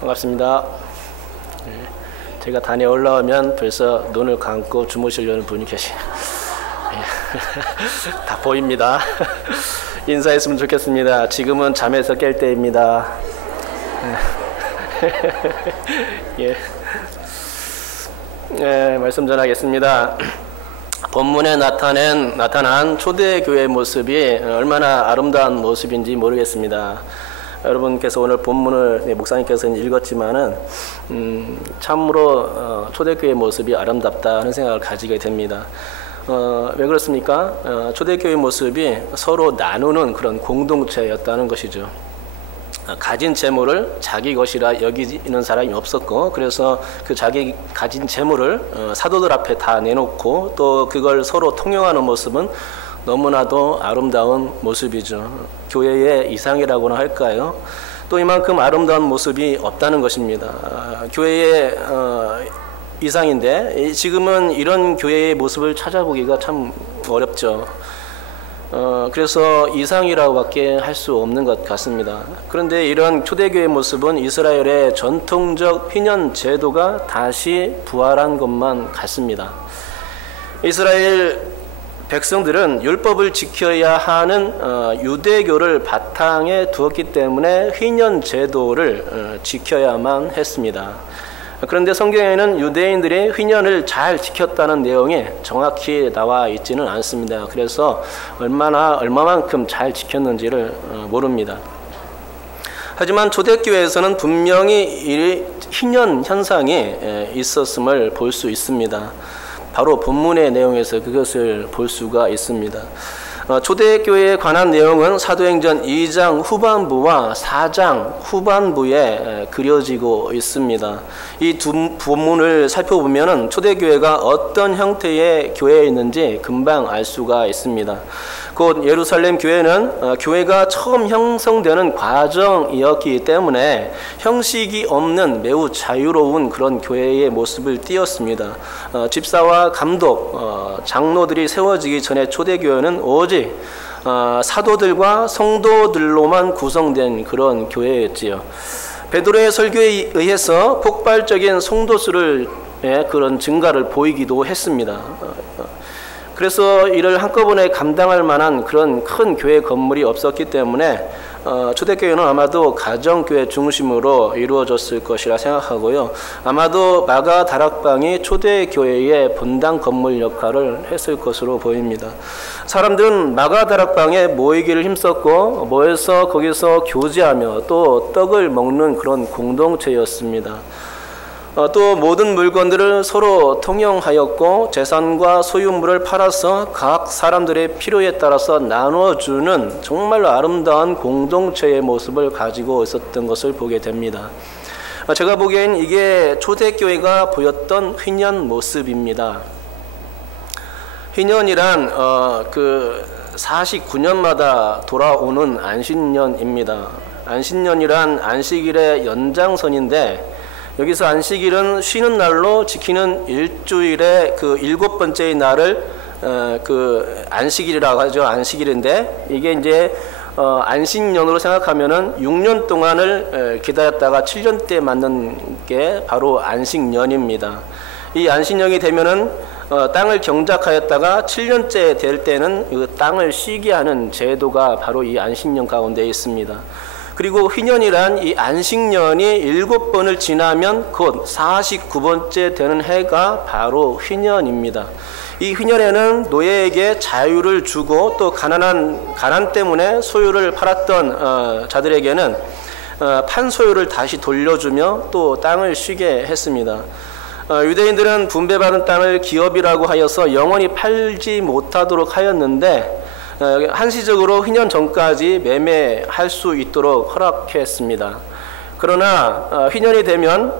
반갑습니다. 제가 단에 올라오면 벌써 눈을 감고 주무시려는 분이 계시네요. 다 보입니다. 인사했으면 좋겠습니다. 지금은 잠에서 깰 때입니다. 말씀 전하겠습니다. 본문에 나타난 초대교회의 모습이 얼마나 아름다운 모습인지 모르겠습니다. 여러분께서 오늘 본문을 목사님께서는 읽었지만은 참으로 초대교회의 모습이 아름답다 하는 생각을 가지게 됩니다. 왜 그렇습니까? 초대교회의 모습이 서로 나누는 그런 공동체였다는 것이죠. 가진 재물을 자기 것이라 여기는 사람이 없었고, 그래서 그 자기 가진 재물을 사도들 앞에 다 내놓고 또 그걸 서로 통용하는 모습은 너무나도 아름다운 모습이죠. 교회의 이상이라고나 할까요? 또 이만큼 아름다운 모습이 없다는 것입니다. 교회의 이상인데 지금은 이런 교회의 모습을 찾아보기가 참 어렵죠. 그래서 이상이라고밖에 할 수 없는 것 같습니다. 그런데 이런 초대교회의 모습은 이스라엘의 전통적 휘년 제도가 다시 부활한 것만 같습니다. 이스라엘 백성들은 율법을 지켜야 하는 유대교를 바탕에 두었기 때문에 휘년 제도를 지켜야만 했습니다. 그런데 성경에는 유대인들이 휘년을 잘 지켰다는 내용이 정확히 나와 있지는 않습니다. 그래서 얼마만큼 잘 지켰는지를 모릅니다. 하지만 초대교회에서는 분명히 이 휘년 현상이 있었음을 볼 수 있습니다. 바로 본문의 내용에서 그것을 볼 수가 있습니다. 초대교회에 관한 내용은 사도행전 2장 후반부와 4장 후반부에 그려지고 있습니다. 이 두 본문을 살펴보면 초대교회가 어떤 형태의 교회였는지 금방 알 수가 있습니다. 곧 예루살렘 교회는 교회가 처음 형성되는 과정이었기 때문에 형식이 없는 매우 자유로운 그런 교회의 모습을 띄었습니다. 집사와 감독, 장로들이 세워지기 전에 초대교회는 오직 사도들과 성도들로만 구성된 그런 교회였지요. 베드로의 설교에 의해서 폭발적인 성도수를 그런 증가를 보이기도 했습니다. 그래서 이를 한꺼번에 감당할 만한 그런 큰 교회 건물이 없었기 때문에 초대교회는 아마도 가정교회 중심으로 이루어졌을 것이라 생각하고요. 아마도 마가 다락방이 초대교회의 본당 건물 역할을 했을 것으로 보입니다. 사람들은 마가 다락방에 모이기를 힘썼고 모여서 거기서 교제하며 또 떡을 먹는 그런 공동체였습니다. 또 모든 물건들을 서로 통용하였고 재산과 소유물을 팔아서 각 사람들의 필요에 따라서 나눠주는 정말로 아름다운 공동체의 모습을 가지고 있었던 것을 보게 됩니다. 제가 보기엔 이게 초대교회가 보였던 휘년 모습입니다. 휘년이란 그 49년마다 돌아오는 안식년입니다. 안식년이란 안식일의 연장선인데 여기서 안식일은 쉬는 날로 지키는 일주일의 그 7번째의 날을 그 안식일이라고 하죠. 안식일인데 이게 이제 안식년으로 생각하면은 6년 동안을 기다렸다가 7년째 맞는 게 바로 안식년입니다. 이 안식년이 되면은 땅을 경작하였다가 7년째 될 때는 그 땅을 쉬게 하는 제도가 바로 이 안식년 가운데 있습니다. 그리고 휘년이란 이 안식년이 7번을 지나면 곧 49번째 되는 해가 바로 휘년입니다. 이 휘년에는 노예에게 자유를 주고 또 가난 때문에 소유를 팔았던 자들에게는 판소유를 다시 돌려주며 또 땅을 쉬게 했습니다. 유대인들은 분배받은 땅을 기업이라고 하여서 영원히 팔지 못하도록 하였는데 한시적으로 휘년 전까지 매매할 수 있도록 허락했습니다. 그러나 휘년이 되면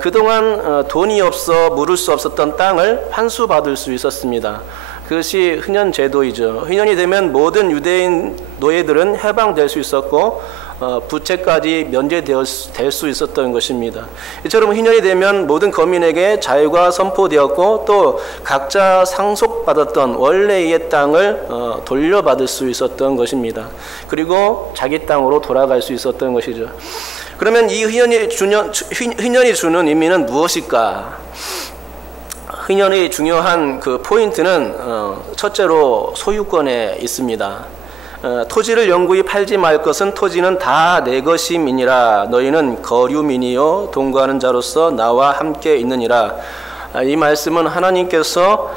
그동안 돈이 없어 물을 수 없었던 땅을 환수받을 수 있었습니다. 그것이 흔연 제도이죠. 흔연이 되면 모든 유대인 노예들은 해방될 수 있었고 부채까지 면제될 수 있었던 것입니다. 이처럼 흔연이 되면 모든 거민에게 자유가 선포되었고 또 각자 상속받았던 원래의 땅을 돌려받을 수 있었던 것입니다. 그리고 자기 땅으로 돌아갈 수 있었던 것이죠. 그러면 이 흔연이 주는 의미는 무엇일까? 흔연의 중요한 그 포인트는 첫째로 소유권에 있습니다. 토지를 영구히 팔지 말 것은 토지는 다 내 것임이니라. 너희는 거류민이요 동거하는 자로서 나와 함께 있느니라. 이 말씀은 하나님께서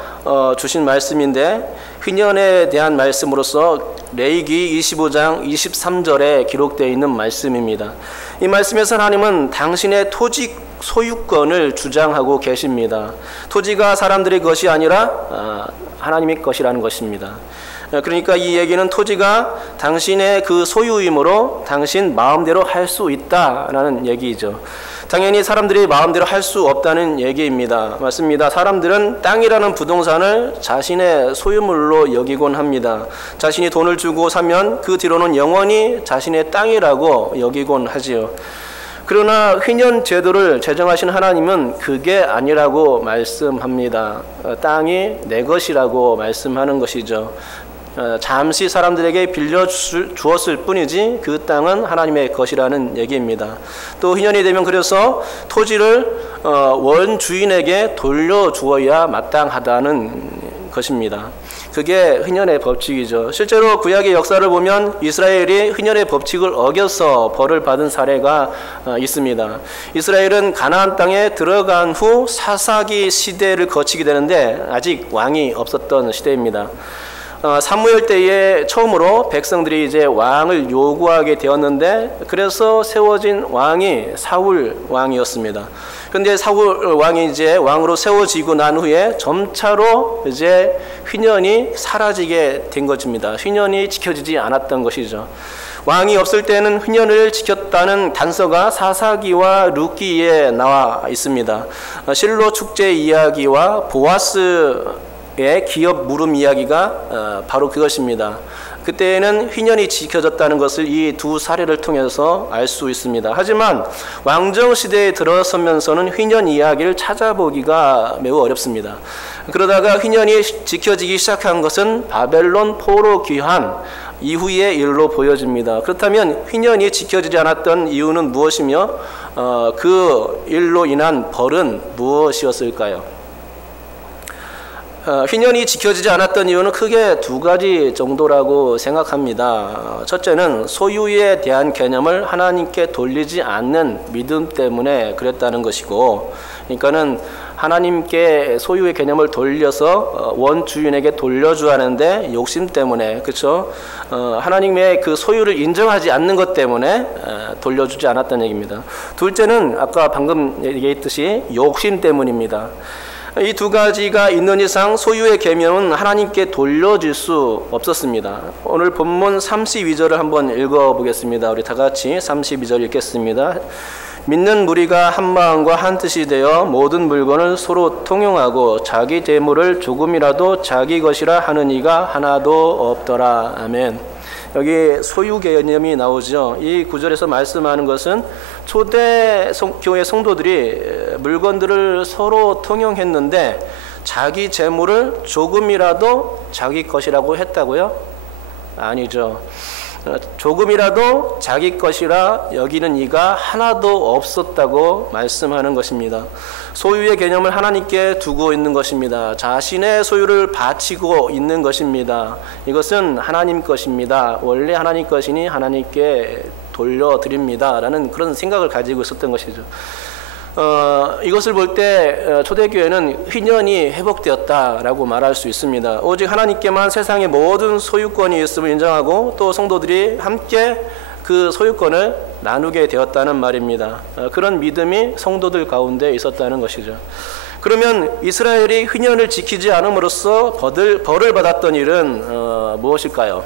주신 말씀인데 흔연에 대한 말씀으로서 레위기 25장 23절에 기록되어 있는 말씀입니다. 이 말씀에서 하나님은 당신의 토지 소유권을 주장하고 계십니다. 토지가 사람들의 것이 아니라 하나님의 것이라는 것입니다. 그러니까 이 얘기는 토지가 당신의 그 소유이므로 당신 마음대로 할 수 있다라는 얘기이죠. 당연히 사람들이 마음대로 할 수 없다는 얘기입니다. 맞습니다. 사람들은 땅이라는 부동산을 자신의 소유물로 여기곤 합니다. 자신이 돈을 주고 사면 그 뒤로는 영원히 자신의 땅이라고 여기곤 하지요. 그러나 흔연 제도를 제정하신 하나님은 그게 아니라고 말씀합니다. 땅이 내 것이라고 말씀하는 것이죠. 잠시 사람들에게 빌려주었을 뿐이지 그 땅은 하나님의 것이라는 얘기입니다. 또 흔연이 되면 그래서 토지를 원주인에게 돌려주어야 마땅하다는 것입니다. 그게 흔연의 법칙이죠. 실제로 구약의 역사를 보면 이스라엘이 흔연의 법칙을 어겨서 벌을 받은 사례가 있습니다. 이스라엘은 가나안 땅에 들어간 후 사사기 시대를 거치게 되는데 아직 왕이 없었던 시대입니다. 사무엘 때에 처음으로 백성들이 이제 왕을 요구하게 되었는데 그래서 세워진 왕이 사울 왕이었습니다. 그런데 사울 왕이 이제 왕으로 세워지고 난 후에 점차로 이제 휘년이 사라지게 된 것입니다. 휘년이 지켜지지 않았던 것이죠. 왕이 없을 때는 휘년을 지켰다는 단서가 사사기와 룻기에 나와 있습니다. 실로 축제 이야기와 보아스의 기업 물음 이야기가 바로 그것입니다. 그때에는 휘년이 지켜졌다는 것을 이 두 사례를 통해서 알 수 있습니다. 하지만 왕정시대에 들어서면서는 휘년 이야기를 찾아보기가 매우 어렵습니다. 그러다가 휘년이 지켜지기 시작한 것은 바벨론 포로 귀환 이후의 일로 보여집니다. 그렇다면 휘년이 지켜지지 않았던 이유는 무엇이며 그 일로 인한 벌은 무엇이었을까요? 휘년이 지켜지지 않았던 이유는 크게 두 가지 정도라고 생각합니다. 첫째는 소유에 대한 개념을 하나님께 돌리지 않는 믿음 때문에 그랬다는 것이고, 그러니까는 하나님께 소유의 개념을 돌려서 원주인에게 돌려주었는데 욕심 때문에, 그렇죠? 하나님의 그 소유를 인정하지 않는 것 때문에 돌려주지 않았다는 얘기입니다. 둘째는 아까 방금 얘기했듯이 욕심 때문입니다. 이 두 가지가 있는 이상 소유의 개념은 하나님께 돌려줄 수 없었습니다. 오늘 본문 32절을 한번 읽어보겠습니다. 우리 다 같이 32절 읽겠습니다. 믿는 무리가 한 마음과 한 뜻이 되어 모든 물건을 서로 통용하고 자기 재물을 조금이라도 자기 것이라 하는 이가 하나도 없더라. 아멘. 여기 소유 개념이 나오죠. 이 구절에서 말씀하는 것은 초대 교회 성도들이 물건들을 서로 통용했는데 자기 재물을 조금이라도 자기 것이라고 했다고요? 아니죠. 조금이라도 자기 것이라 여기는 이가 하나도 없었다고 말씀하는 것입니다. 소유의 개념을 하나님께 두고 있는 것입니다. 자신의 소유를 바치고 있는 것입니다. 이것은 하나님 것입니다. 원래 하나님 것이니 하나님께 돌려드립니다. 라는 그런 생각을 가지고 있었던 것이죠. 이것을 볼 때 초대교회는 휘년이 회복되었다라고 말할 수 있습니다. 오직 하나님께만 세상의 모든 소유권이 있음을 인정하고 또 성도들이 함께 그 소유권을 나누게 되었다는 말입니다. 그런 믿음이 성도들 가운데 있었다는 것이죠. 그러면 이스라엘이 휘년을 지키지 않음으로써 벌을 받았던 일은 무엇일까요?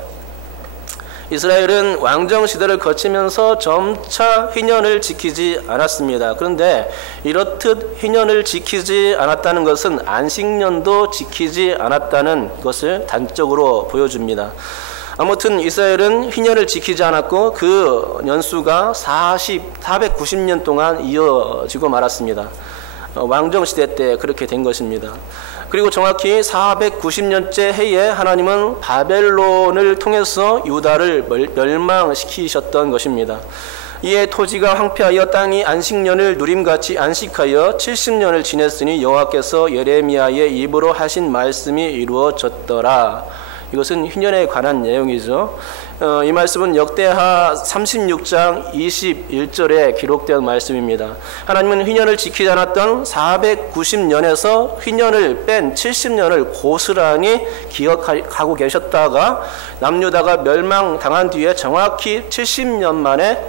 이스라엘은 왕정 시대를 거치면서 점차 희년을 지키지 않았습니다. 그런데 이렇듯 희년을 지키지 않았다는 것은 안식년도 지키지 않았다는 것을 단적으로 보여줍니다. 아무튼 이스라엘은 희년을 지키지 않았고 그 년수가 490년 동안 이어지고 말았습니다. 왕정시대 때 그렇게 된 것입니다. 그리고 정확히 490년째 해에 하나님은 바벨론을 통해서 유다를 멸망시키셨던 것입니다. 이에 토지가 황폐하여 땅이 안식년을 누림같이 안식하여 70년을 지냈으니 여호와께서 예레미야의 입으로 하신 말씀이 이루어졌더라. 이것은 희년에 관한 내용이죠. 이 말씀은 역대하 36장 21절에 기록된 말씀입니다. 하나님은 희년을 지키지 않았던 490년에서 희년을 뺀 70년을 고스란히 기억하고 계셨다가 남유다가 멸망당한 뒤에 정확히 70년 만에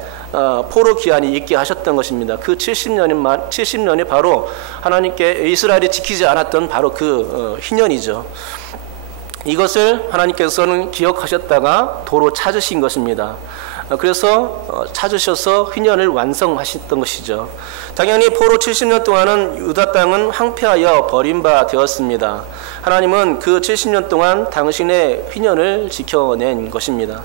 포로 기한이 있게 하셨던 것입니다. 그 70년이 바로 하나님께 이스라엘이 지키지 않았던 바로 그 희년이죠. 이것을 하나님께서는 기억하셨다가 도로 찾으신 것입니다. 그래서 찾으셔서 희년을 완성하셨던 것이죠. 당연히 포로 70년 동안은 유다 땅은 황폐하여 버림받았습니다. 하나님은 그 70년 동안 당신의 희년을 지켜낸 것입니다.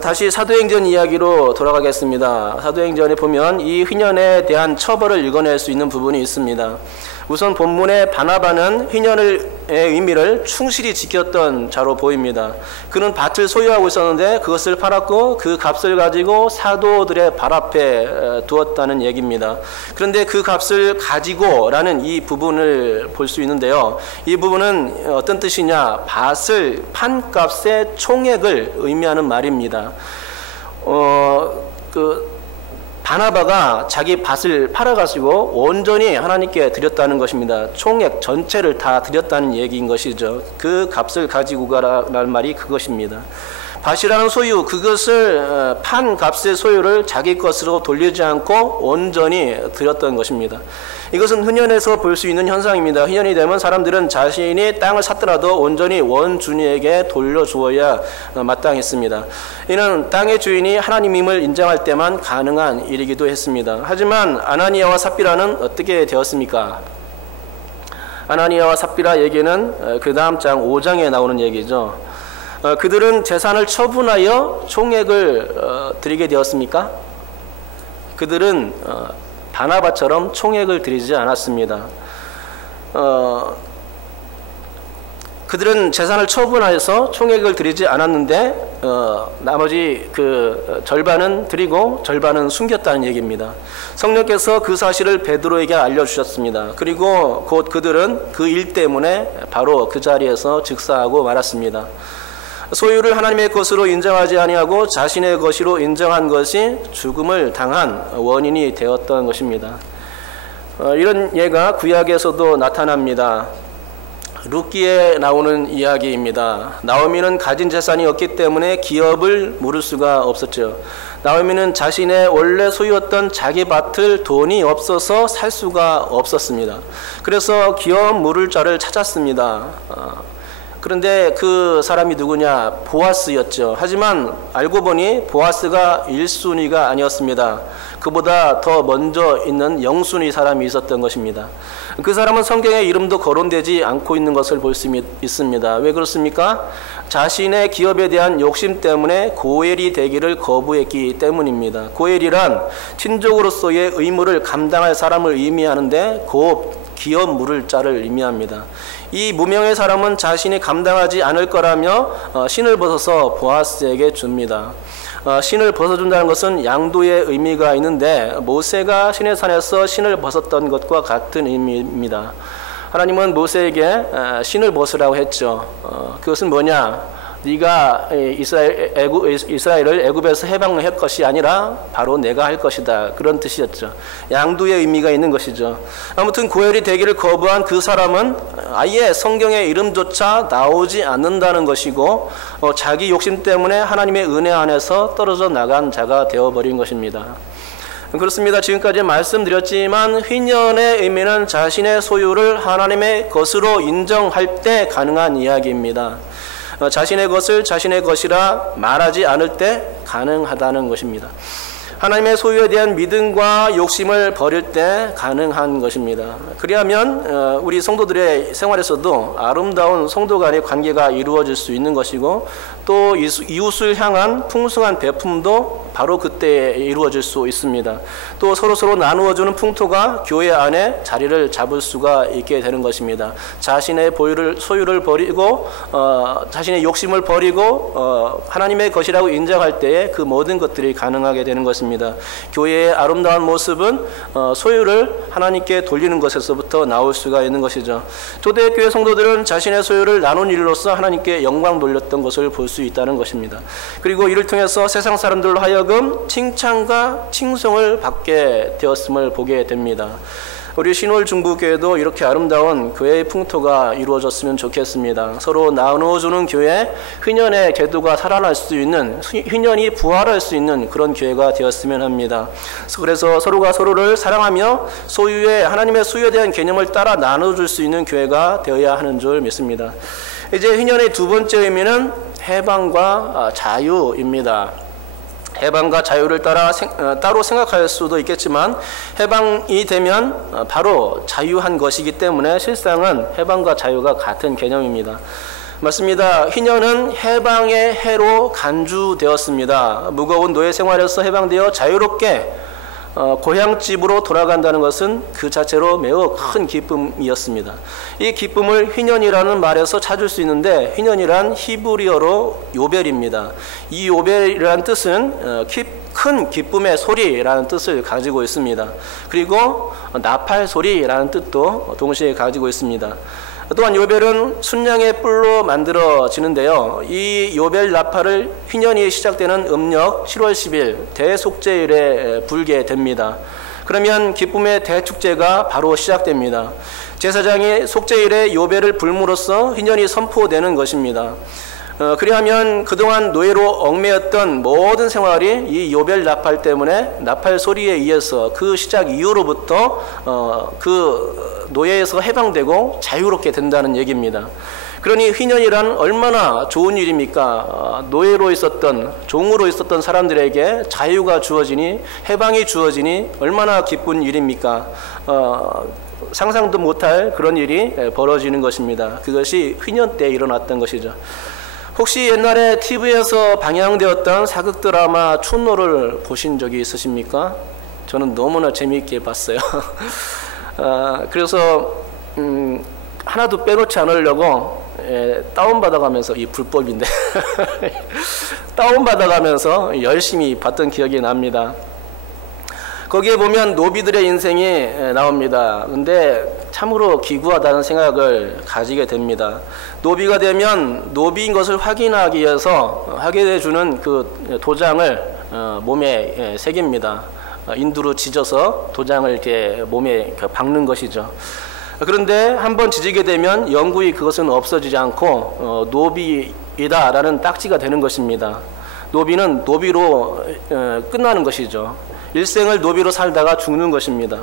다시 사도행전 이야기로 돌아가겠습니다. 사도행전에 보면 이 희년에 대한 처벌을 읽어낼 수 있는 부분이 있습니다. 우선 본문의 바나바는 희년의 의미를 충실히 지켰던 자로 보입니다. 그는 밭을 소유하고 있었는데 그것을 팔았고 그 값을 가지고 사도들의 발 앞에 두었다는 얘기입니다. 그런데 그 값을 가지고 라는 이 부분을 볼 수 있는데요. 이 부분은 어떤 뜻이냐? 밭을 판 값의 총액을 의미하는 말입니다. 바나바가 자기 밭을 팔아가지고 온전히 하나님께 드렸다는 것입니다. 총액 전체를 다 드렸다는 얘기인 것이죠. 그 값을 가지고 가라는 말이 그것입니다. 밭이라는 소유, 그것을 판 값의 소유를 자기 것으로 돌리지 않고 온전히 드렸던 것입니다. 이것은 희년에서 볼 수 있는 현상입니다. 희년이 되면 사람들은 자신이 땅을 샀더라도 온전히 원주인에게 돌려주어야 마땅했습니다. 이는 땅의 주인이 하나님임을 인정할 때만 가능한 일이기도 했습니다. 하지만 아나니아와 삽비라는 어떻게 되었습니까? 아나니아와 삽비라 얘기는 그 다음 장 5장에 나오는 얘기죠. 그들은 재산을 처분하여 총액을 드리게 되었습니까? 그들은 바나바처럼 총액을 드리지 않았습니다. 그들은 재산을 처분하여서 총액을 드리지 않았는데 나머지 그 절반은 드리고 절반은 숨겼다는 얘기입니다. 성령께서 그 사실을 베드로에게 알려주셨습니다. 그리고 곧 그들은 그 일 때문에 바로 그 자리에서 즉사하고 말았습니다. 소유를 하나님의 것으로 인정하지 아니하고 자신의 것으로 인정한 것이 죽음을 당한 원인이 되었던 것입니다. 이런 예가 구약에서도 나타납니다. 룻기에 나오는 이야기입니다. 나오미는 가진 재산이 없기 때문에 기업을 물을 수가 없었죠. 나오미는 자신의 원래 소유였던 자기 밭을 돈이 없어서 살 수가 없었습니다. 그래서 기업 물을 자를 찾았습니다. 그런데 그 사람이 누구냐? 보아스였죠. 하지만 알고 보니 보아스가 1순위가 아니었습니다. 그보다 더 먼저 있는 0순위 사람이 있었던 것입니다. 그 사람은 성경에 이름도 거론되지 않고 있는 것을 볼 수 있습니다. 왜 그렇습니까? 자신의 기업에 대한 욕심 때문에 고엘이 되기를 거부했기 때문입니다. 고엘이란 친족으로서의 의무를 감당할 사람을 의미하는데 곧 기업 물을 자를 의미합니다. 이 무명의 사람은 자신이 감당하지 않을 거라며 신을 벗어서 보아스에게 줍니다. 신을 벗어준다는 것은 양도의 의미가 있는데 모세가 시내산에서 신을 벗었던 것과 같은 의미입니다. 하나님은 모세에게 신을 벗으라고 했죠. 그것은 뭐냐? 네가 이스라엘을 애굽에서 해방할 것이 아니라 바로 내가 할 것이다. 그런 뜻이었죠. 양도의 의미가 있는 것이죠. 아무튼 고엘이 되기를 거부한 그 사람은 아예 성경의 이름조차 나오지 않는다는 것이고 자기 욕심 때문에 하나님의 은혜 안에서 떨어져 나간 자가 되어버린 것입니다. 그렇습니다. 지금까지 말씀드렸지만 희년의 의미는 자신의 소유를 하나님의 것으로 인정할 때 가능한 이야기입니다. 자신의 것을 자신의 것이라 말하지 않을 때 가능하다는 것입니다. 하나님의 소유에 대한 믿음과 욕심을 버릴 때 가능한 것입니다. 그리하면 우리 성도들의 생활에서도 아름다운 성도 간의 관계가 이루어질 수 있는 것이고, 또 이웃을 향한 풍성한 베품도 바로 그때 이루어질 수 있습니다. 또 서로 나누어주는 풍토가 교회 안에 자리를 잡을 수가 있게 되는 것입니다. 자신의 소유를 버리고 자신의 욕심을 버리고 하나님의 것이라고 인정할 때에 그 모든 것들이 가능하게 되는 것입니다. 교회의 아름다운 모습은 소유를 하나님께 돌리는 것에서부터 나올 수가 있는 것이죠. 초대교회 성도들은 자신의 소유를 나눈 일로서 하나님께 영광 돌렸던 것을 볼 수 있다는 것입니다. 그리고 이를 통해서 세상 사람들로 하여금 칭찬과 칭송을 받게 되었음을 보게 됩니다. 우리 신월 중부교회도 이렇게 아름다운 교회의 풍토가 이루어졌으면 좋겠습니다. 서로 나누어주는 교회, 희년의 계도가 살아날 수 있는, 희년이 부활할 수 있는 그런 교회가 되었으면 합니다. 그래서 서로가 서로를 사랑하며 하나님의 소유에 대한 개념을 따라 나눠줄 수 있는 교회가 되어야 하는 줄 믿습니다. 이제 희년의 두 번째 의미는 해방과 자유입니다. 해방과 자유를 따로 생각할 수도 있겠지만, 해방이 되면 바로 자유한 것이기 때문에 실상은 해방과 자유가 같은 개념입니다. 맞습니다. 희년은 해방의 해로 간주되었습니다. 무거운 노예 생활에서 해방되어 자유롭게 고향집으로 돌아간다는 것은 그 자체로 매우 큰 기쁨이었습니다. 이 기쁨을 희년이라는 말에서 찾을 수 있는데, 희년이란 히브리어로 요벨입니다. 이 요벨이라는 뜻은 큰 기쁨의 소리라는 뜻을 가지고 있습니다. 그리고 나팔 소리라는 뜻도 동시에 가지고 있습니다. 또한 요벨은 순양의 뿔로 만들어지는데요. 이 요벨 나팔을 희년이 시작되는 음력 7월 10일 대속죄일에 불게 됩니다. 그러면 기쁨의 대축제가 바로 시작됩니다. 제사장이 속죄일에 요벨을 불므로써 희년이 선포되는 것입니다. 그리하면 그동안 노예로 얽매였던 모든 생활이 이 요벨 나팔 때문에 나팔 소리에 의해서 그 시작 이후로부터 그 노예에서 해방되고 자유롭게 된다는 얘기입니다. 그러니 희년이란 얼마나 좋은 일입니까? 노예로 있었던, 종으로 있었던 사람들에게 자유가 주어지니, 해방이 주어지니 얼마나 기쁜 일입니까? 상상도 못할 그런 일이 벌어지는 것입니다. 그것이 희년 때 일어났던 것이죠. 혹시 옛날에 TV에서 방영되었던 사극 드라마 춘노를 보신 적이 있으십니까? 저는 너무나 재미있게 봤어요. 그래서 하나도 빼놓지 않으려고 다운받아가면서, 이 불법인데 다운받아가면서 열심히 봤던 기억이 납니다. 거기에 보면 노비들의 인생이 나옵니다. 근데 참으로 기구하다는 생각을 가지게 됩니다. 노비가 되면 노비인 것을 확인하기 위해서 확인해주는 그 도장을 몸에 새깁니다. 인두로 찢어서 도장을 이렇게 몸에 박는 것이죠. 그런데 한번 지지게 되면 영구히 그것은 없어지지 않고 노비이다라는 딱지가 되는 것입니다. 노비는 노비로 끝나는 것이죠. 일생을 노비로 살다가 죽는 것입니다.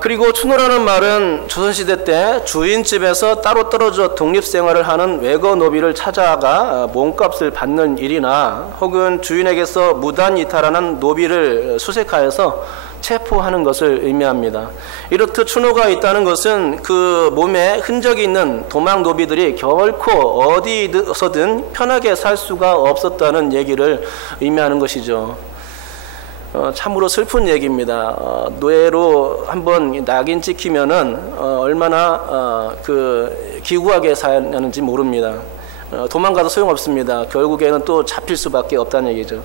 그리고 춘호라는 말은 조선시대 때 주인집에서 따로 떨어져 독립생활을 하는 외거 노비를 찾아가 몸값을 받는 일이나, 혹은 주인에게서 무단 이탈하는 노비를 수색하여서 체포하는 것을 의미합니다. 이렇듯 춘호가 있다는 것은 그 몸에 흔적이 있는 도망 노비들이 결코 어디서든 편하게 살 수가 없었다는 얘기를 의미하는 것이죠. 참으로 슬픈 얘기입니다. 노예로 한번 낙인 찍히면은 얼마나 기구하게 사는지 모릅니다. 도망가도 소용없습니다. 결국에는 또 잡힐 수밖에 없다는 얘기죠.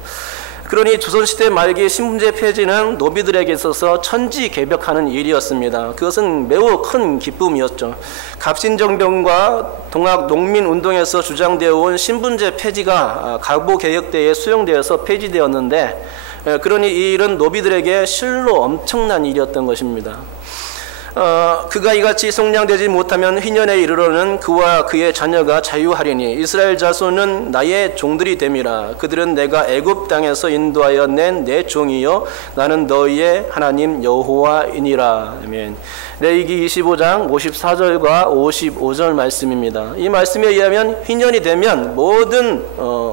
그러니 조선시대 말기 신분제 폐지는 노비들에게 있어서 천지개벽하는 일이었습니다. 그것은 매우 큰 기쁨이었죠. 갑신정변과 동학 농민운동에서 주장되어 온 신분제 폐지가 가보개혁대에 수용되어서 폐지되었는데, 그러니 이 일은 노비들에게 실로 엄청난 일이었던 것입니다. 그가 이같이 속량되지 못하면 희년에 이르러는 그와 그의 자녀가 자유하리니 이스라엘 자손은 나의 종들이 됨이라. 그들은 내가 애굽 땅에서 인도하여 낸 내 종이요 나는 너희의 하나님 여호와이니라. 아멘. 레위기 25장 54절과 55절 말씀입니다. 이 말씀에 의하면 희년이 되면 모든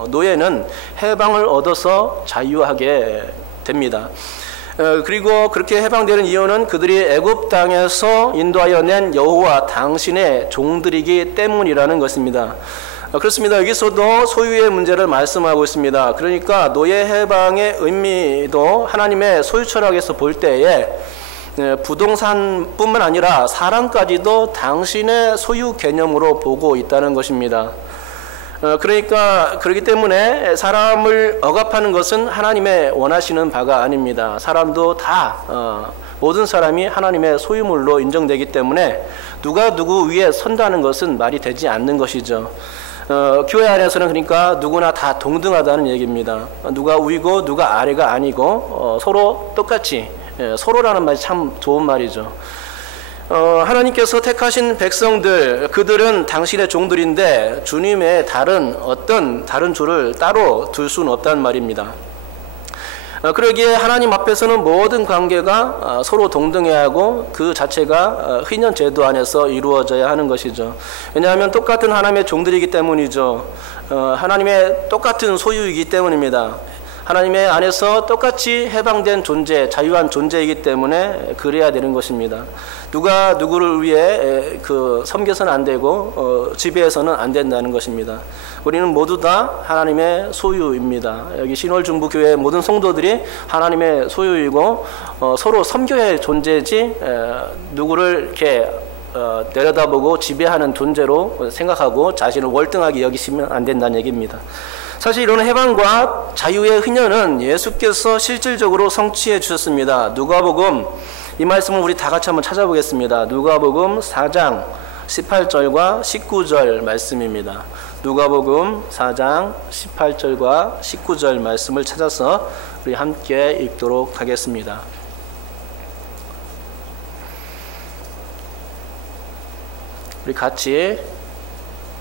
노예는 해방을 얻어서 자유하게 됩니다. 그리고 그렇게 해방되는 이유는 그들이 애굽 땅에서 인도하여 낸 여호와 당신의 종들이기 때문이라는 것입니다. 그렇습니다. 여기서도 소유의 문제를 말씀하고 있습니다. 그러니까 노예 해방의 의미도 하나님의 소유 철학에서 볼 때에 부동산뿐만 아니라 사람까지도 당신의 소유 개념으로 보고 있다는 것입니다. 그러니까 그렇기 때문에 사람을 억압하는 것은 하나님의 원하시는 바가 아닙니다. 사람도 다 모든 사람이 하나님의 소유물로 인정되기 때문에 누가 누구 위에 선다는 것은 말이 되지 않는 것이죠. 교회 안에서는 그러니까 누구나 다 동등하다는 얘기입니다. 누가 위고 누가 아래가 아니고 서로 똑같이, 서로라는 말이 참 좋은 말이죠. 하나님께서 택하신 백성들, 그들은 당신의 종들인데 주님의 어떤 다른 주를 따로 둘 수는 없단 말입니다. 그러기에 하나님 앞에서는 모든 관계가 서로 동등해야 하고 그 자체가 희년 제도 안에서 이루어져야 하는 것이죠. 왜냐하면 똑같은 하나님의 종들이기 때문이죠. 하나님의 똑같은 소유이기 때문입니다. 하나님의 안에서 똑같이 해방된 존재, 자유한 존재이기 때문에 그래야 되는 것입니다. 누가 누구를 위해 섬겨서는 안 되고 지배해서는 안 된다는 것입니다. 우리는 모두 다 하나님의 소유입니다. 여기 신월중부교회 모든 성도들이 하나님의 소유이고 서로 섬겨야 할 존재지 누구를 이렇게 내려다보고 지배하는 존재로 생각하고 자신을 월등하게 여기시면 안 된다는 얘기입니다. 사실 이런 해방과 자유의 희년은 예수께서 실질적으로 성취해 주셨습니다. 누가복음, 이 말씀을 우리 다 같이 한번 찾아보겠습니다. 누가복음 4장 18절과 19절 말씀입니다. 누가복음 4장 18절과 19절 말씀을 찾아서 우리 함께 읽도록 하겠습니다. 우리 같이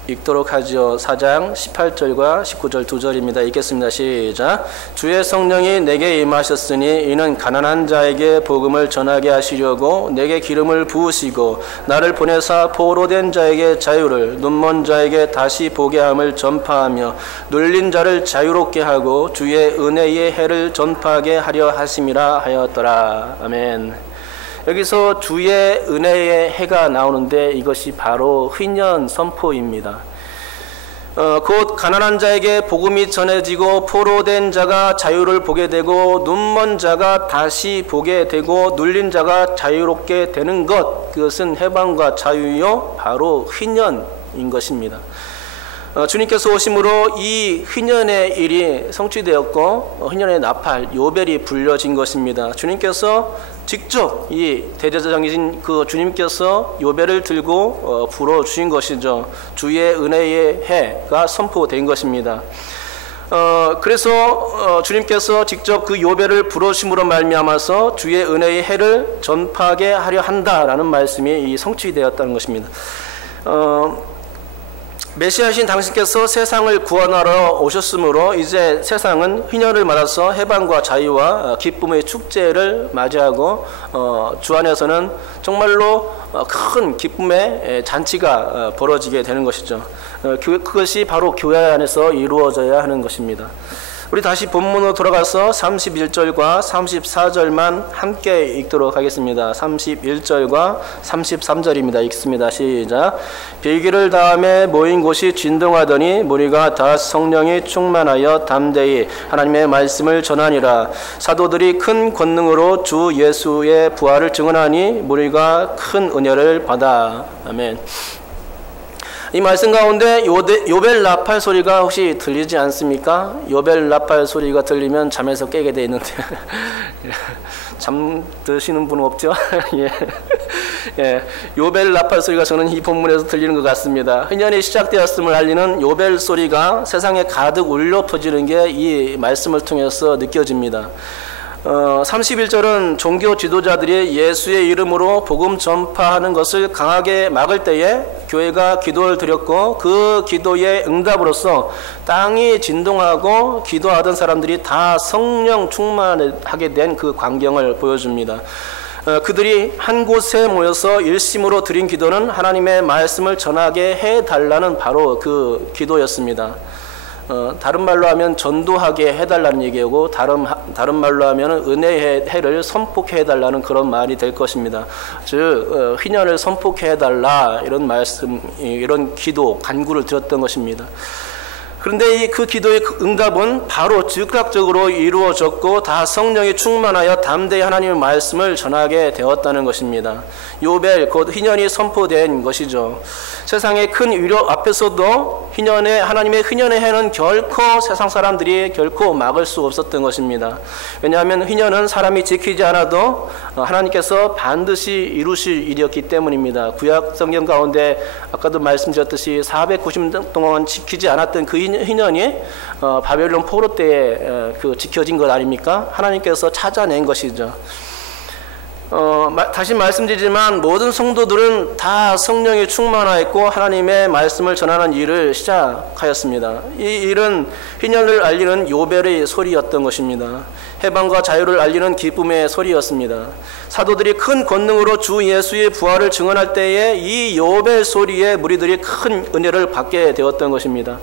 읽도록 하죠. 4장 18절과 19절 두 절입니다. 읽겠습니다. 시작. 주의 성령이 내게 임하셨으니 이는 가난한 자에게 복음을 전하게 하시려고 내게 기름을 부으시고 나를 보내사 포로된 자에게 자유를, 눈먼 자에게 다시 보게 함을 전파하며 눌린 자를 자유롭게 하고 주의 은혜의 해를 전파하게 하려 하심이라 하였더라. 아멘. 여기서 주의 은혜의 해가 나오는데 이것이 바로 희년 선포입니다. 곧 가난한 자에게 복음이 전해지고 포로된 자가 자유를 보게 되고 눈먼 자가 다시 보게 되고 눌린 자가 자유롭게 되는 것, 그것은 해방과 자유요 바로 희년인 것입니다. 주님께서 오심으로 이 희년의 일이 성취되었고 희년의 나팔 요벨이 불려진 것입니다. 주님께서 직접 이 대제사장이신 그 주님께서 요벨을 들고 불어주신 것이죠. 주의 은혜의 해가 선포된 것입니다. 그래서 주님께서 직접 그 요벨을 불어주심으로 말미암아서 주의 은혜의 해를 전파하게 하려 한다라는 말씀이 성취되었다는 것입니다. 메시아신 당신께서 세상을 구원하러 오셨으므로 이제 세상은 희년을 맞아서 해방과 자유와 기쁨의 축제를 맞이하고 주 안에서는 정말로 큰 기쁨의 잔치가 벌어지게 되는 것이죠. 그것이 바로 교회 안에서 이루어져야 하는 것입니다. 우리 다시 본문으로 돌아가서 31절과 34절만 함께 읽도록 하겠습니다. 31절과 33절입니다. 읽습니다. 시작. 빌기를 다음에 모인 곳이 진동하더니 무리가 다 성령이 충만하여 담대히 하나님의 말씀을 전하니라. 사도들이 큰 권능으로 주 예수의 부활을 증언하니 무리가 큰 은혜를 받아. 아멘. 이 말씀 가운데 요벨 나팔 소리가 혹시 들리지 않습니까? 요벨 나팔 소리가 들리면 잠에서 깨게 돼 있는데 잠드시는 분 없죠? 예. 예. 요벨 나팔 소리가 저는 이 본문에서 들리는 것 같습니다. 희년이 시작되었음을 알리는 요벨 소리가 세상에 가득 울려 퍼지는 게 이 말씀을 통해서 느껴집니다. 31절은 종교 지도자들이 예수의 이름으로 복음 전파하는 것을 강하게 막을 때에 교회가 기도를 드렸고 그 기도의 응답으로서 땅이 진동하고 기도하던 사람들이 다 성령 충만하게 된 그 광경을 보여줍니다. 그들이 한 곳에 모여서 일심으로 드린 기도는 하나님의 말씀을 전하게 해달라는 바로 그 기도였습니다. 다른 말로 하면 전도하게 해달라는 얘기고 다른 말로 하면 은혜의 해를 선포해 해달라는 그런 말이 될 것입니다. 즉 희년을 선포해 해달라 이런 말씀, 이런 기도, 간구를 드렸던 것입니다. 그런데 그 기도의 응답은 바로 즉각적으로 이루어졌고 다 성령이 충만하여 담대히 하나님의 말씀을 전하게 되었다는 것입니다. 요벨 곧 희년이 선포된 것이죠. 세상의 큰 위로 앞에서도 하나님의 희년의 해는 결코 세상 사람들이 결코 막을 수 없었던 것입니다. 왜냐하면 희년은 사람이 지키지 않아도 하나님께서 반드시 이루실 일이었기 때문입니다. 구약 성경 가운데 아까도 말씀드렸듯이 490년 동안 지키지 않았던 그 희년이 바벨론 포로 때에 지켜진 것 아닙니까? 하나님께서 찾아낸 것이죠. 다시 말씀드리지만 모든 성도들은 다 성령이 충만하였고 하나님의 말씀을 전하는 일을 시작하였습니다. 이 일은 희년을 알리는 요벨의 소리였던 것입니다. 해방과 자유를 알리는 기쁨의 소리였습니다. 사도들이 큰 권능으로 주 예수의 부활을 증언할 때에 이 요벨 소리에 무리들이 큰 은혜를 받게 되었던 것입니다.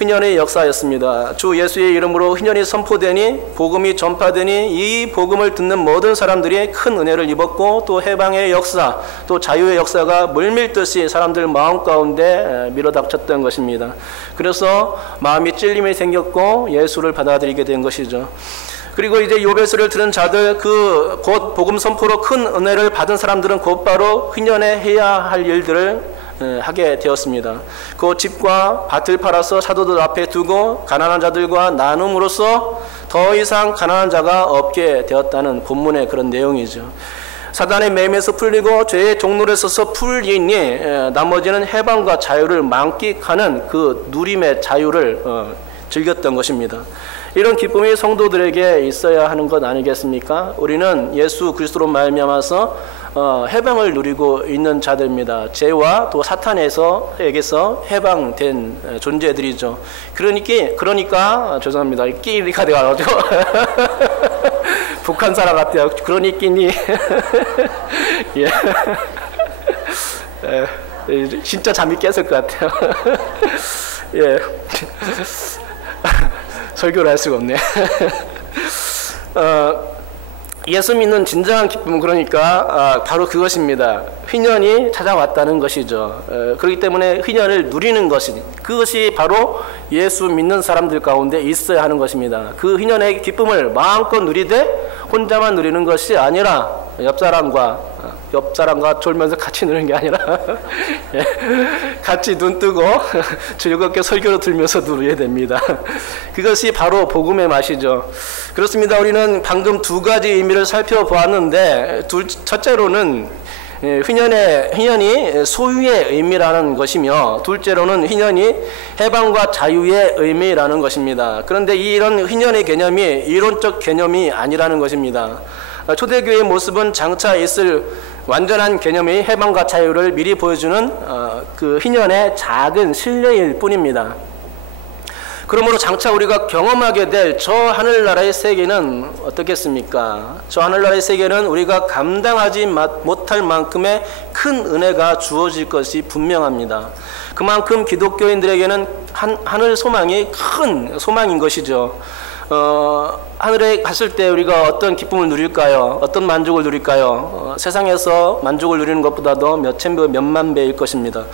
희년의 역사였습니다. 주 예수의 이름으로 희년이 선포되니 복음이 전파되니 이 복음을 듣는 모든 사람들이 큰 은혜를 입었고 또 해방의 역사, 또 자유의 역사가 물밀듯이 사람들 마음 가운데 밀어닥쳤던 것입니다. 그래서 마음이 찔림이 생겼고 예수를 받아들이게 된 것이죠. 그리고 이제 요벨서를 들은 자들, 곧 복음 선포로 큰 은혜를 받은 사람들은 곧바로 희년에 해야 할 일들을 하게 되었습니다. 그 집과 밭을 팔아서 사도들 앞에 두고 가난한 자들과 나눔으로써 더 이상 가난한 자가 없게 되었다는 본문의 그런 내용이죠. 사단의 매임에서 풀리고 죄의 종로에 서서 풀리니 나머지는 해방과 자유를 만끽하는 그 누림의 자유를 즐겼던 것입니다. 이런 기쁨이 성도들에게 있어야 하는 것 아니겠습니까? 우리는 예수 그리스도로 말미암아서 해방을 누리고 있는 자들입니다. 죄와 또 사탄에게서 해방된 존재들이죠. 그러니까 죄송합니다. 끼리가 돼가지고 북한 사람 같아요. 그러니끼니 예. 진짜 잠이 깼을 것 같아요. 예. 설교를 할 수가 없네. 예수 믿는 진정한 기쁨은 그러니까 바로 그것입니다. 희년이 찾아왔다는 것이죠. 그렇기 때문에 희년을 누리는 그것이 바로 예수 믿는 사람들 가운데 있어야 하는 것입니다. 그 희년의 기쁨을 마음껏 누리되 혼자만 누리는 것이 아니라 옆사람과 졸면서 같이 누리는 게 아니라 같이 눈 뜨고 즐겁게 설교를 들으면서 누려야 됩니다. 그것이 바로 복음의 맛이죠. 그렇습니다. 우리는 방금 두 가지 의미를 살펴보았는데 첫째로는 희년이 소유의 의미라는 것이며 둘째로는 희년이 해방과 자유의 의미라는 것입니다. 그런데 이런 희년의 개념이 이론적 개념이 아니라는 것입니다. 초대교회의 모습은 장차 있을 완전한 개념의 해방과 자유를 미리 보여주는 그 희년의 작은 실례일 뿐입니다. 그러므로 장차 우리가 경험하게 될 저 하늘나라의 세계는 어떻겠습니까? 저 하늘나라의 세계는 우리가 감당하지 못할 만큼의 큰 은혜가 주어질 것이 분명합니다. 그만큼 기독교인들에게는 하늘 소망이 큰 소망인 것이죠. 하늘에 갔을 때 우리가 어떤 기쁨을 누릴까요? 어떤 만족을 누릴까요? 세상에서 만족을 누리는 것보다도 몇천 배, 몇만 배일 것입니다.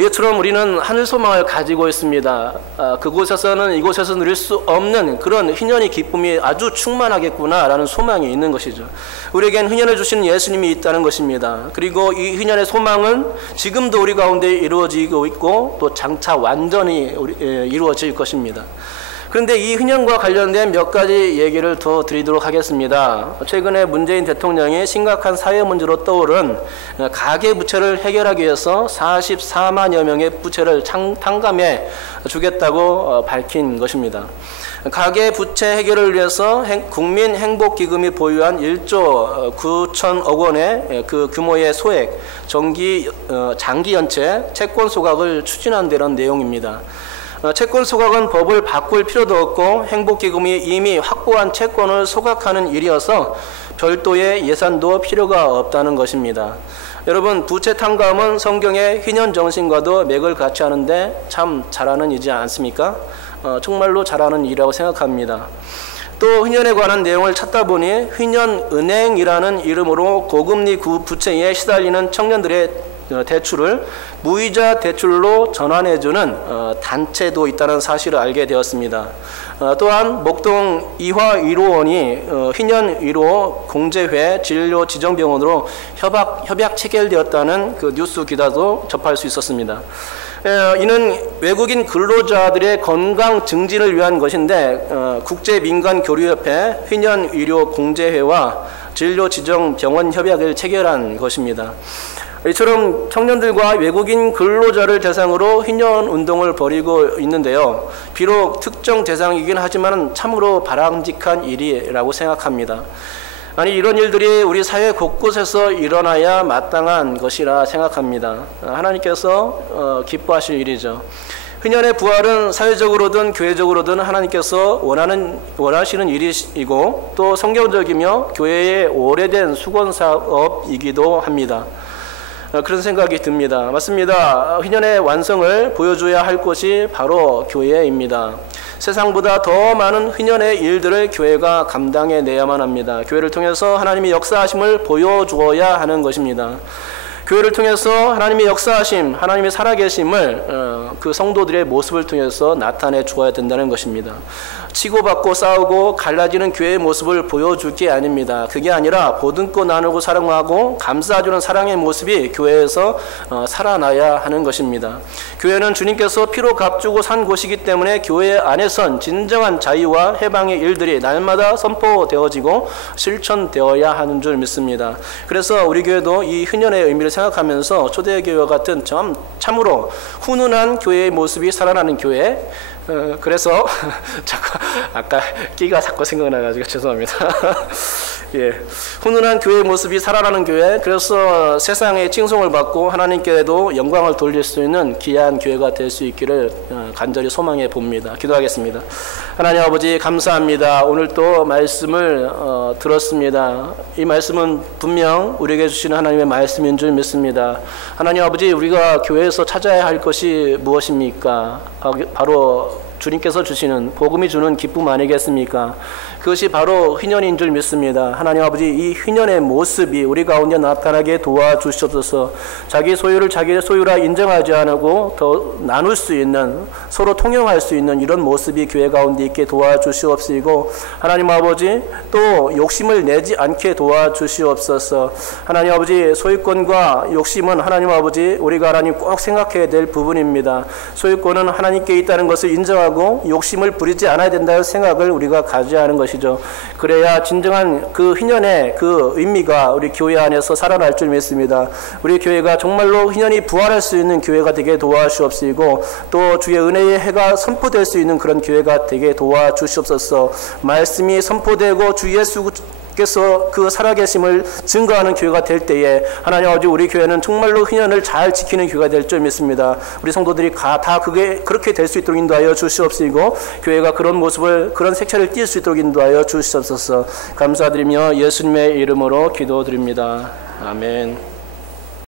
이처럼 우리는 하늘 소망을 가지고 있습니다. 그곳에서는 이곳에서 누릴 수 없는 그런 희년의 기쁨이 아주 충만하겠구나라는 소망이 있는 것이죠. 우리에겐 희년을 주신 예수님이 있다는 것입니다. 그리고 이 희년의 소망은 지금도 우리 가운데 이루어지고 있고 또 장차 완전히 이루어질 것입니다. 그런데 이 휘년과 관련된 몇 가지 얘기를 더 드리도록 하겠습니다. 최근에 문재인 대통령이 심각한 사회 문제로 떠오른 가계부채를 해결하기 위해서 44만여 명의 부채를 탕감해 주겠다고 밝힌 것입니다. 가계부채 해결을 위해서 국민행복기금이 보유한 1조 9천억 원의 그 규모의 소액 장기연체 채권 소각을 추진한다는 내용입니다. 채권 소각은 법을 바꿀 필요도 없고 행복기금이 이미 확보한 채권을 소각하는 일이어서 별도의 예산도 필요가 없다는 것입니다. 여러분, 부채 탕감은 성경의 휘년 정신과도 맥을 같이 하는데 참 잘하는 일이지 않습니까? 정말로 잘하는 일이라고 생각합니다. 또 휘년에 관한 내용을 찾다 보니 휘년은행이라는 이름으로 고금리 부채에 시달리는 청년들의 대출을 무이자 대출로 전환해주는 단체도 있다는 사실을 알게 되었습니다. 또한 목동 이화 1호원이 휘년 1호 공제회 진료 지정병원으로 협약 체결되었다는 그 뉴스 기사도 접할 수 있었습니다. 이는 외국인 근로자들의 건강 증진을 위한 것인데 국제민간교류협회 휘년의료 공제회와 진료지정병원 협약을 체결한 것입니다. 이처럼 청년들과 외국인 근로자를 대상으로 휘년 운동을 벌이고 있는데요. 비록 특정 대상이긴 하지만 참으로 바람직한 일이라고 생각합니다. 아니, 이런 일들이 우리 사회 곳곳에서 일어나야 마땅한 것이라 생각합니다. 하나님께서 기뻐하실 일이죠. 휘년의 부활은 사회적으로든 교회적으로든 하나님께서 원하시는 일이고 또 성경적이며 교회의 오래된 수건사업이기도 합니다. 그런 생각이 듭니다. 맞습니다. 휘년의 완성을 보여줘야 할 곳이 바로 교회입니다. 세상보다 더 많은 휘년의 일들을 교회가 감당해내야만 합니다. 교회를 통해서 하나님의 역사하심을 보여주어야 하는 것입니다. 교회를 통해서 하나님의 역사하심, 하나님의 살아계심을 그 성도들의 모습을 통해서 나타내 주어야 된다는 것입니다. 치고받고 싸우고 갈라지는 교회의 모습을 보여줄 게 아닙니다. 그게 아니라 보듬고 나누고 사랑하고 감싸주는 사랑의 모습이 교회에서 살아나야 하는 것입니다. 교회는 주님께서 피로 값주고 산 곳이기 때문에 교회 안에선 진정한 자유와 해방의 일들이 날마다 선포되어지고 실천되어야 하는 줄 믿습니다. 그래서 우리 교회도 이 휘년의 의미를 생각하면서 초대교회와 같은 참으로 훈훈한 교회의 모습이 살아나는 교회, 그래서 자꾸 아까 끼가 자꾸 생각나가지고 죄송합니다. 예, 훈훈한 교회의 모습이 살아나는 교회, 그래서 세상의 칭송을 받고 하나님께도 영광을 돌릴 수 있는 귀한 교회가 될 수 있기를 간절히 소망해 봅니다. 기도하겠습니다. 하나님 아버지, 감사합니다. 오늘 또 말씀을 들었습니다. 이 말씀은 분명 우리에게 주시는 하나님의 말씀인 줄 믿습니다. 하나님 아버지, 우리가 교회에서 찾아야 할 것이 무엇입니까? 바로 주님께서 주시는 복음이 주는 기쁨 아니겠습니까? 그것이 바로 휘년인 줄 믿습니다. 하나님 아버지, 이 휘년의 모습이 우리 가운데 나타나게 도와주시옵소서. 자기 소유를 자기의 소유라 인정하지 않고 더 나눌 수 있는, 서로 통용할 수 있는 이런 모습이 교회 가운데 있게 도와주시옵시고, 하나님 아버지, 또 욕심을 내지 않게 도와주시옵소서. 하나님 아버지, 소유권과 욕심은 하나님 아버지, 우리가 하나님 꼭 생각해야 될 부분입니다. 소유권은 하나님께 있다는 것을 인정하고 욕심을 부리지 않아야 된다는 생각을 우리가 가져야 하는 것이죠. 그래야 진정한 그 휘년의 그 의미가 우리 교회 안에서 살아날 줄 믿습니다. 우리 교회가 정말로 휘년이 부활할 수 있는 교회가 되게 도와주옵시고, 또 주의 은혜의 해가 선포될 수 있는 그런 교회가 되게 도와주시옵소서. 말씀이 선포되고 주 예수께서 그 살아계심을 증거하는 교회가 될 때에 하나님 아버지, 우리 교회는 정말로 휘년을 잘 지키는 교회가 될 줄 믿습니다. 우리 성도들이 다 그게 그렇게 될 수 있도록 인도하여 주시옵시고, 교회가 그런 모습을, 그런 색채를 띌 수 있도록 인도하여 주시옵소서. 감사드리며 예수님의 이름으로 기도드립니다. 아멘.